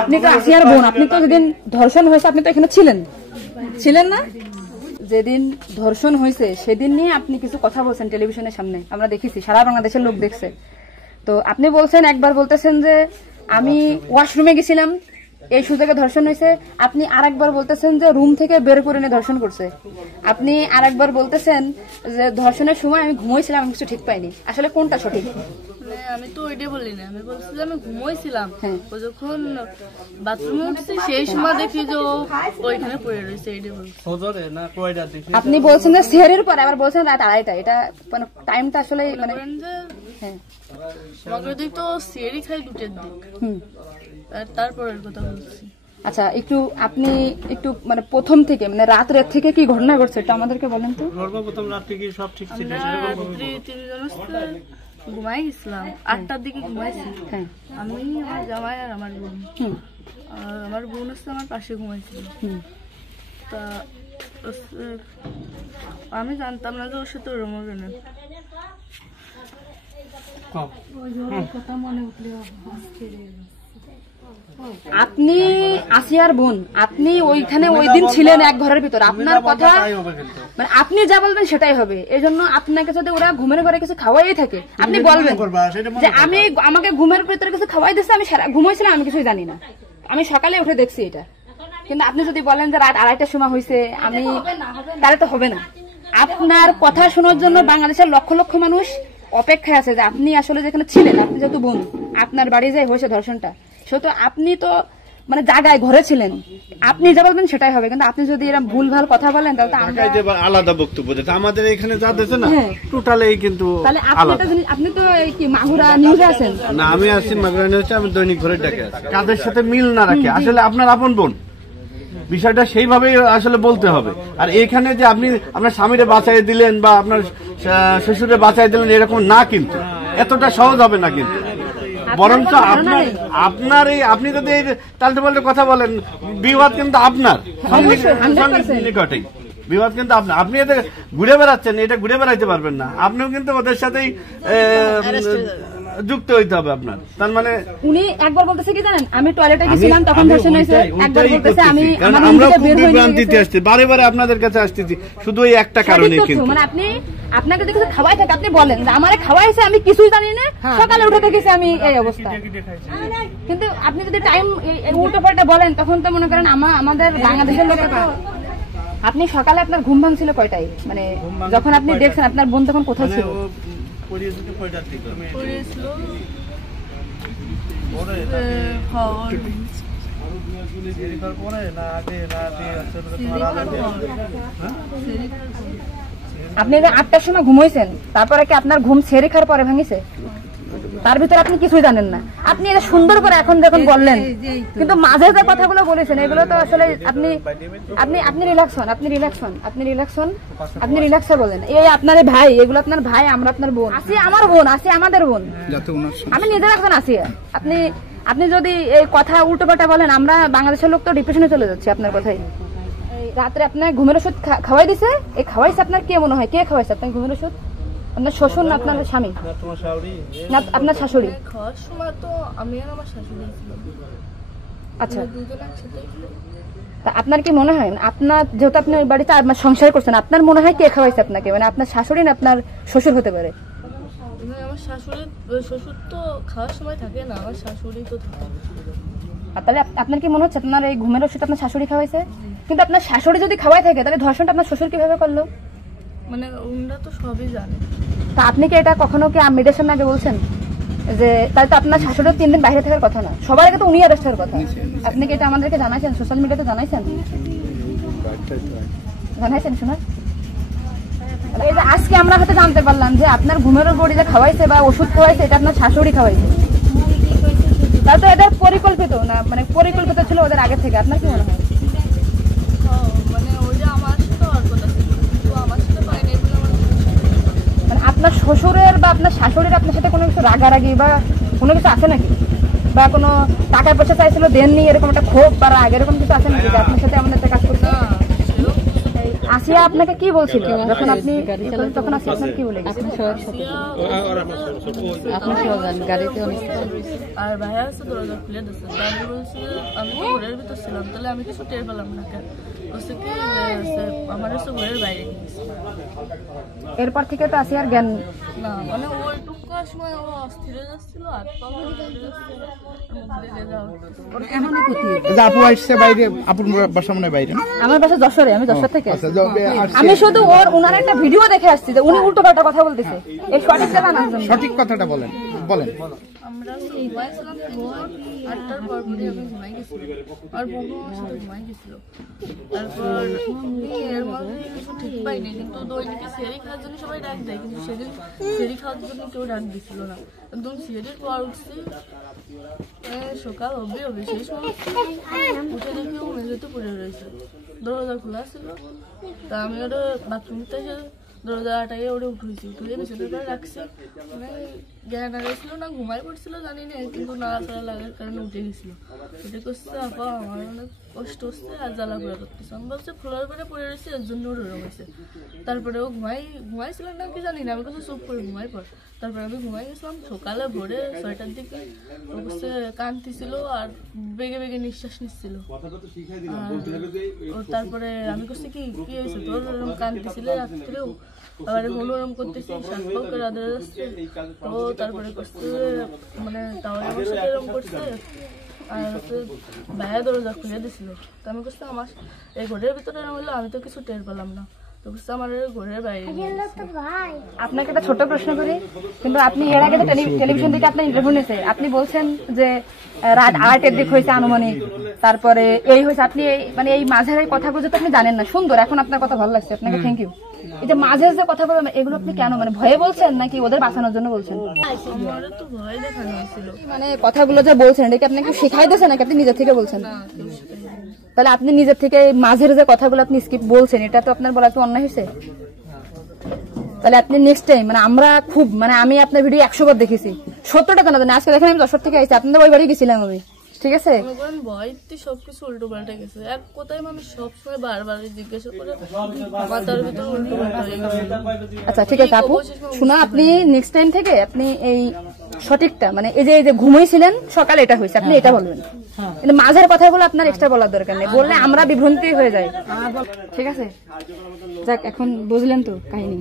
আপনি তো আসিয়ার বোন, আপনি তো যেদিন ধর্ষণ হয়েছে আপনি তো এখানে ছিলেন না? যেদিন ধর্ষণ হয়েছে সেদিন নিয়ে আপনি কিছু কথা বলছেন টেলিভিশনের সামনে, আমরা দেখেছি, সারা বাংলাদেশের লোক দেখছে। তো আপনি বলছেন, একবার বলতেছেন যে আমি ওয়াশরুমে গেছিলাম এই সুযোগে ধর্ষণ হয়েছে, আপনি আরেকবার বলতেছেন যে রুম থেকে বের করে নিয়ে ধর্ষণ করছে, আপনি আরেকবার বলতেছেন যে ধর্ষণের সময় আমি ঘুমোইছিলাম, আমি কিছু ঠিক পাইনি। আসলে কোনটা সঠিক? আমি তো ওইটাই বলি না, আমি বলছি যে আমি ঘুমোইছিলাম, ও যখন বাথরুমে উঠছি সেই সময় দেখি যে ওইখানে পড়ে রয়েছে, এইটাই বলছি। আপনি বলছেন যে সেহরির পরে, আবার বলছেন রাত 2:30টা, এটা মানে টাইমটা আসলে মানে মগরদিক তো সেহরি খাই 2টার দিক, তারপরের কথা বলছি। আচ্ছা, আপনি একটু মানে প্রথম থেকে মানে রাত থেকে কি ঘটনা ঘটছে এটা আমাদেরকে বলেন তো। সর্বপ্রথম রাত থেকে সব ঠিক ছিল, ঘুমাই গেছিলাম 8টার দিকে ঘুমাইছি। আমি, আমার জামাই আর আমার বোন, আমার বোন হচ্ছে আমার পাশে ঘুমাইছিল। তা আমি জানতাম না যে ওর সাথে ওরম হবে না। আপনি আসিয়ার বোন, আপনি ওইখানে ওই দিন ছিলেন এক ঘরের ভিতর, আপনার কথা মানে আপনি যা বলবেন সেটাই হবে। এই জন্য আপনাকে যদি ওরা ঘুমের ঘরে কিছু খাওয়াই থাকে আপনি বলবেন যে আমাকে ঘুমের ভিতরে কিছু খাওয়াই দিচ্ছে, আমি ঘুমাইছিলাম, আমি কিছুই জানি না, আমি সকালে উঠে দেখছি এটা। কিন্তু আপনি যদি বলেন যে রাত 2:30টার সময় হয়েছে, আমি তাহলে তো হবে না। আপনার কথা শোনার জন্য বাংলাদেশের লক্ষ লক্ষ মানুষ অপেক্ষায় আছে যে আপনি আসলে যেখানে ছিলেন, আপনি যেহেতু বোন, আপনার বাড়ি যাই হয়েছে ধর্ষণটা, সেহেতু আপনি তো মানে জায়গায় ঘরে ছিলেন, আপনি যা বলবেন সেটাই হবে। কিন্তু আপনি যদি এরকম ভুলভাল কথা বলেন তাহলে আলাদা বক্তব্য দিতে, আমাদের এখানে যা দিচ্ছে না টোটালি কিন্তু আপনি তো কি মাগুরা নিউজে আছেন না? আমি আছি মাগুরা নিউজে, আমি দৈনিক ঘরে ডাকে আছি। কাদের সাথে মিল না রাখে আসলে আপনার আপন বোন, বিষয়টা সেইভাবেই আসলে বলতে হবে। আর এখানে যে আপনি আপনার স্বামীরে বাঁচাই দিলেন বা আপনার শ্বশুরে বাঁচাই দিলেন এরকম না, কিন্তু এতটা সহজ হবে না। কিন্তু বরঞ্চ আপনার এই আপনি যদি এই তালটে পাল্টে কথা বলেন, বিবাদ কিন্তু আপনার নিকটেই, বিবাদ কিন্তু আপনার। আপনি এতে ঘুরে বেড়াচ্ছেন, এটা ঘুরে বেড়াইতে পারবেন না, আপনিও কিন্তু ওদের সাথেই যুক্ত হইতে হবে আপনার। তার মানে উনি একবার বলতেছে কি জানেন, আমি টয়লেটে গেছিলাম তখন ধর্ষণ হয়েছে, একবার বলতেছে আমি আমরা খুব বিভ্রান্তিতে আসছি, বারে বারে আপনাদের কাছে আসতেছি শুধু এই একটা কারণে। কিন্তু মানে আপনাকে যদি কিছু খাওয়াই থাকে আপনি বলেন যে আমারে খাওয়াইছে, আমি কিছুই জানি না, সকালে উঠে দেখেছি আমি এই অবস্থা। কিন্তু আপনি যদি টাইম উল্টো পাল্টা বলেন তখন তো মনে করেন আমাদের বাংলাদেশের লোক। আপনি সকালে আপনার ঘুম ভাঙছিল কয়টায়, মানে যখন আপনি দেখছেন আপনার বোন তখন কোথায় ছিল? আপনি 8টার সময় ঘুমাইছেন, তারপরে কি আপনার ঘুম ছেড়ে খাওয়ার পরে ভাঙিছে? তার ভিতরে আপনি কিছুই জানেন না। আপনি এটা সুন্দর করে এখন যখন বললেন, কিন্তু মাঝে যে কথাগুলো বলেছেন এগুলো তো আসলে আপনি রিল্যাক্স হন, আপনি রিল্যাক্সে বলেন। এই আপনার ভাই, এগুলো আপনার ভাই, আমরা আপনার বোন, আসি আমার বোন, আসি আমাদের বোন, আমি নিজের একজন আসি। আপনি যদি এই কথা উল্টো পাল্টা বলেন, আমরা বাংলাদেশের লোক তো ডিপ্রেশনে চলে যাচ্ছে আপনার কথাই। রাত্রে আপনার ঘুমের ওষুধ খাওয়াই দিছে, এই খাওয়াইছে আপনার কে মনে হয়, কে খাওয়াইছে আপনার ঘুমের ওষুধ? আপনার শ্বশুর না আপনার স্বামী না আপনার শাশুড়ি? আচ্ছা, আপনার কি মনে হয় আপনার যেহেতু আপনি ওই বাড়িতে সংসার করছেন, আপনার মনে হয় কে খাওয়াইছে আপনাকে, মানে আপনার শাশুড়ি না আপনার শ্বশুর হতে পারে? আমার শ্বশুর তো খাওয়ার সময় থাকে না, আমার শাশুড়ি তো থাকে। তাহলে আপনার কি মনে হচ্ছে আপনার এই ঘুমের ওষুধ আপনার শাশুড়ি খাওয়াইছে? কিন্তু আপনার শাশুড়ি যদি খাওয়াই থাকে তাহলে ধর্ষণটা আপনার শ্বশুর কিভাবে করলো? মানে ওনারা তো সবই জানে। তা আপনি কি এটা কখনো কি মিডিয়ার সামনে আগে বলছেন যে তাহলে তো আপনার শাশুড়ি 3 দিন বাইরে থাকার কথা না, সবার আগে তো উনি অ্যারেস্ট হওয়ার কথা? আপনি কি এটা আমাদেরকে জানাইছেন, সোশ্যাল মিডিয়াতে জানাইছেন শোনা? এই যে আজকে আমরা হয়তো জানতে পারলাম যে আপনার ঘুমের বড়ি যে খাওয়াইছে বা ওষুধ খাওয়াইছে এটা আপনার শাশুড়ি খাওয়াইছে, তাহলে তো এদের পরিকল্পিত না, মানে পরিকল্পিত ছিল ওদের আগে থেকে। আপনার কি মনে হয়? মানে আপনার শ্বশুরের বা আপনার শাশুড়ির আপনার সাথে কোনো কিছু রাগারাগি বা কোনো কিছু আছে নাকি, বা কোনো টাকা পয়সা চাইছিল দেননি, এরকম একটা ক্ষোভ বা রাগ এরকম কিছু আছে নাকি যে আপনার সাথে আমাদের একটা কাজ করছে? আসিয়া আপনাকে কি বলছিল যখন আপনি তখন আসিয়া আপনার কি বলে গেছে? আর ভাইয়া আছে দরজা খুলে দিচ্ছে, আমি বলছি আমি তো ঘরের ভিতর ছিলাম, তাহলে আমি কিছু টের পেলাম না কেন? বলছে কি আমার হচ্ছে ঘরের বাইরে নিয়েছে। এরপর থেকে তো আসি আর জ্ঞান না মানে ওইটুকু সময় ও অস্থির হয়ে যাচ্ছিল, হাত পা আপু আসছে বাইরে, আপুর বাসা মনে হয় বাইরে। আমার বাসা যশোরে, আমি যশোর থেকে আচ্ছা, আমি শুধু ওনার একটা ভিডিও দেখে আসছি যে উনি উল্টো পাল্টা কথা বলতেছে, এই সঠিকটা জানার জন্য। সঠিক কথাটা বলেন। আমরা ঘুমাইছিলাম 8টার পর পরে আমি ঘুমাই গেছিলাম, আর বন্ধু আমার সাথে ঘুমাই গেছিল। তারপর এর মধ্যে কিছু ঠিক পাইনি, কিন্তু দৈনিকে সেরি খাওয়ার জন্য সবাই ডাক দেয়, কিন্তু সেদিন সেরি খাওয়ার জন্য কেউ ডাক দিছিল না। একদম সেরির পর উঠছি, সকাল হবে সেই সময় উঠে দেখি ও মেঝেতে পড়ে রয়েছে, দরজা খোলা ছিল। তা আমি ওটা বাথরুম থেকে দরজা আটাইয়ে ওটা উঠেছি, উঠে বিছানাটা রাখছি, মানে জ্ঞান হারিয়েছিল না ঘুমাই পড়ছিল জানি না, কিন্তু নাড়াচাড়া লাগার কারণে উঠে গেছিল। উঠে করছে আপা আমার অনেক কষ্ট হচ্ছে আর জ্বালা ঘোরা করতেছে। আমি বলছি ফ্লোর করে পড়ে রয়েছে, এর জন্য ওর ওরম হয়েছে। তারপরে ও ঘুমাইছিল না কি জানি না, আমি কাছে চুপ করে ঘুমাই পর। তারপরে আমি ঘুমাই গেছিলাম, সকালে ভোরে 6টার দিকে ও করছে কাঁদতেছিল আর বেগে বেগে নিঃশ্বাস নিচ্ছিল। তারপরে আমি করছি কি হয়েছে তোর, ওরম কাঁদতেছিলে রাত্রেও, আবার ওরম করতেছি, শ্বাস পাও করে আদরে যাচ্ছে। তো তারপরে করছে মানে তাও আমার সাথে এরকম করছে, আর হচ্ছে ভাইয়া দরজা খুলে দিছিল। তো আমি করছি আমার এই ঘরের ভিতরে হলো, আমি তো কিছু টের পেলাম না, তো করছে আমার ঘরের বাইরে। আপনাকে একটা ছোট প্রশ্ন করি, কিন্তু আপনি এর আগে তো টেলিভিশন থেকে আপনার ইন্টারভিউ নিয়েছে, আপনি বলছেন যে রাত 8-এর দিক হয়েছে আনুমানিক, তারপরে এই হয়েছে, আপনি মানে এই মাঝের এই কথাগুলো তো আপনি জানেন না। সুন্দর, এখন আপনার কথা ভালো লাগছে, আপনাকে থ্যাংক ইউ। এই যে মাঝে যে কথা বলবেন এগুলো আপনি কেন, মানে ভয়ে বলছেন নাকি ওদের বাঁচানোর জন্য বলছেন? আমারও তো ভয় দেখানো হয়েছিল। মানে কথাগুলো যে বলছেন এটা কি আপনাকে শিখাই দিয়েছে নাকি আপনি নিজের থেকে বলছেন? তাহলে আপনি নিজের থেকে মাঝের যে কথাগুলো আপনি স্কিপ বলছেন, এটা তো আপনার বলা একটু অন্যায় হয়েছে। তাহলে আপনি নেক্সট টাইম, মানে আমরা খুব, মানে আমি আপনার ভিডিও 100 বার দেখেছি, 70টা তো না, আজকে দেখেন আমি 10 থেকে আসছি, আপনাদের ওই বাড়ি গেছিলাম আমি, ঠিক আছে? ভয়তে সবকিছু উল্টো পাল্টে গেছে, এক কথায় মানুষ সবসময় বারবার জিজ্ঞাসা করে মাথার ভিতরে উল্টো পাল্টা হয়ে গেছে। আচ্ছা ঠিক আছে আপু, শোনা, আপনি নেক্সট টাইম থেকে আপনি এই সঠিকটা, মানে এই যে ঘুমাইছিলেন সকালে এটা হয়েছে, আপনি এটা বলবেন, কিন্তু মাঝের কথাগুলো আপনার এক্সট্রা বলার দরকার নেই, বললে আমরা বিভ্রান্তি হয়ে যাই, ঠিক আছে? যাক, এখন বুঝলেন তো কাহিনী।